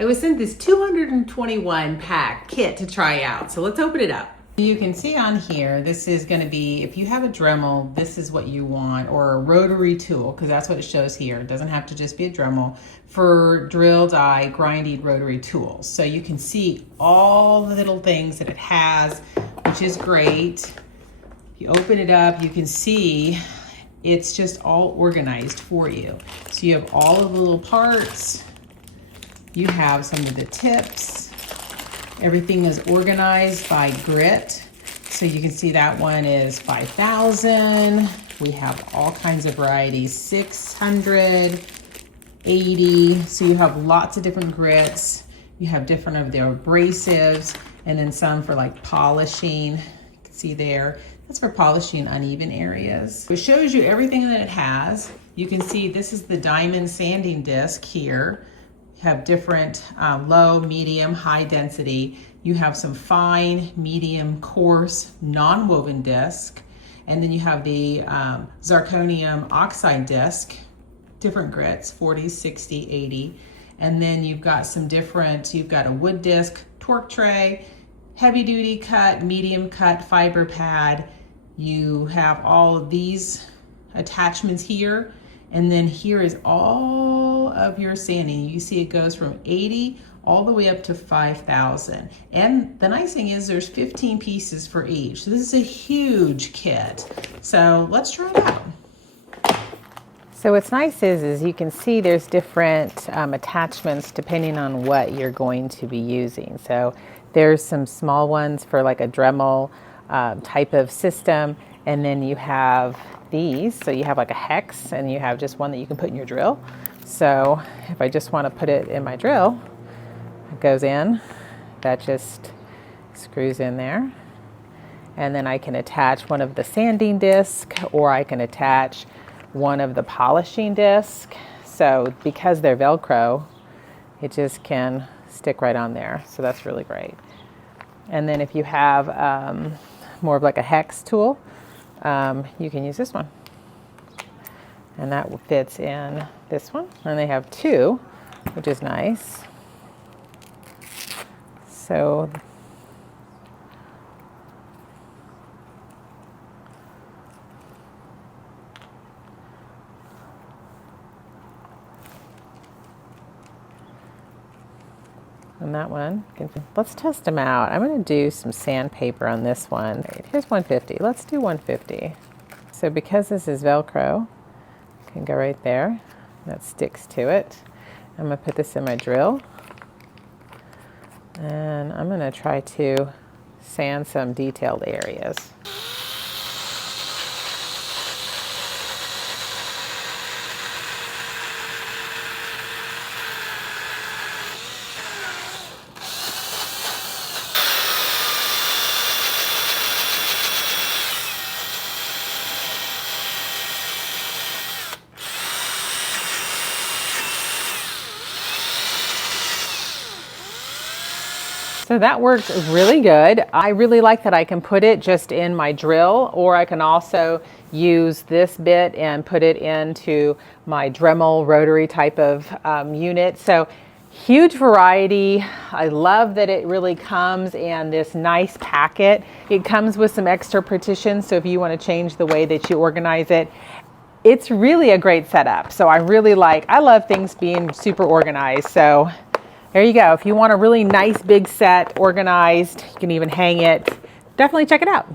I was sent this 221 pack kit to try out. So let's open it up. You can see on here, this is going to be, if you have a Dremel, this is what you want, or a rotary tool, because that's what it shows here. It doesn't have to just be a Dremel, for drill, die, grinding rotary tools. So you can see all the little things that it has, which is great. If you open it up, you can see it's just all organized for you. So you have all of the little parts. You have some of the tips. Everything is organized by grit. So you can see that one is 5,000. We have all kinds of varieties, 600, 80. So you have lots of different grits. You have different of their abrasives, and then some for like polishing. You can see there, that's for polishing uneven areas. It shows you everything that it has. You can see this is the diamond sanding disc here. Have different low, medium, high density. You have some fine, medium, coarse, non-woven disc. And then you have the zirconium oxide disc, different grits, 40, 60, 80. And then you've got some different, you've got a wood disc, torque tray, heavy duty cut, medium cut, fiber pad. You have all of these attachments here. And then here is all of your sanding. You see it goes from 80 all the way up to 5,000. And the nice thing is there's 15 pieces for each. So this is a huge kit. So let's try it out. So what's nice is you can see there's different attachments depending on what you're going to be using. So there's some small ones for like a Dremel type of system. And then you have these, so you have like a hex, and you have just one that you can put in your drill. So if I just want to put it in my drill, it goes in, that just screws in there. And then I can attach one of the sanding disc, or I can attach one of the polishing disc. So because they're Velcro, it just can stick right on there. So that's really great. And then if you have more of like a hex tool, you can use this one, and that fits in this one, and they have two, which is nice. So and that one, let's test them out. I'm going to do some sandpaper on this one. Here's 150. Let's do 150. So because this is Velcro, I can go right there. That sticks to it. I'm going to put this in my drill. And I'm going to try to sand some detailed areas. So that worked really good. I really like that I can put it just in my drill, or I can also use this bit and put it into my Dremel rotary type of unit. So huge variety. I love that it really comes in this nice packet. It comes with some extra partitions, so if you want to change the way that you organize it, it's really a great setup. So I love things being super organized. So there you go. If you want a really nice big set, organized, you can even hang it. Definitely check it out.